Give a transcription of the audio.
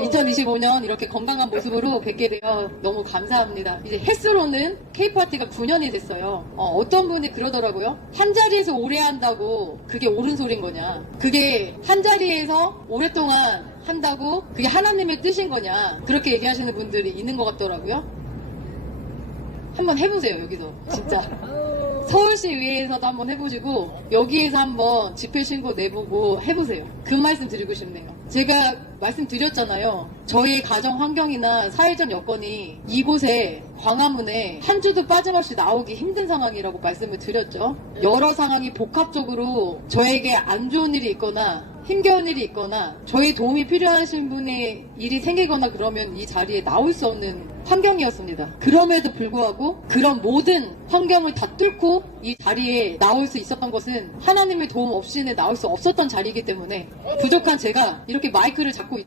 2025년 이렇게 건강한 모습으로 뵙게 되어 너무 감사합니다. 이제 횟수로는 K파티가 9년이 됐어요. 어, 떤 분이 그러더라고요. 한 자리에서 오래 한다고 그게 옳은 소린 거냐. 그게 한 자리에서 오랫동안 한다고 그게 하나님의 뜻인 거냐. 그렇게 얘기하시는 분들이 있는 것 같더라고요. 한번 해보세요, 여기서. 진짜. 서울시의회에서도 한번 해보시고 여기에서 한번 집회 신고 내보고 해보세요. 그 말씀 드리고 싶네요. 제가 말씀드렸잖아요. 저희 가정 환경이나 사회적 여건이 이곳에 광화문에 한 주도 빠짐없이 나오기 힘든 상황이라고 말씀을 드렸죠. 여러 상황이 복합적으로 저에게 안 좋은 일이 있거나 힘겨운 일이 있거나 저희 도움이 필요하신 분의 일이 생기거나 그러면 이 자리에 나올 수 없는 환경이었습니다. 그럼에도 불구하고 그런 모든 환경을 다 뚫고 이 자리에 나올 수 있었던 것은 하나님의 도움 없이는 나올 수 없었던 자리이기 때문에 부족한 제가 이렇게 마이크를 잡고 있-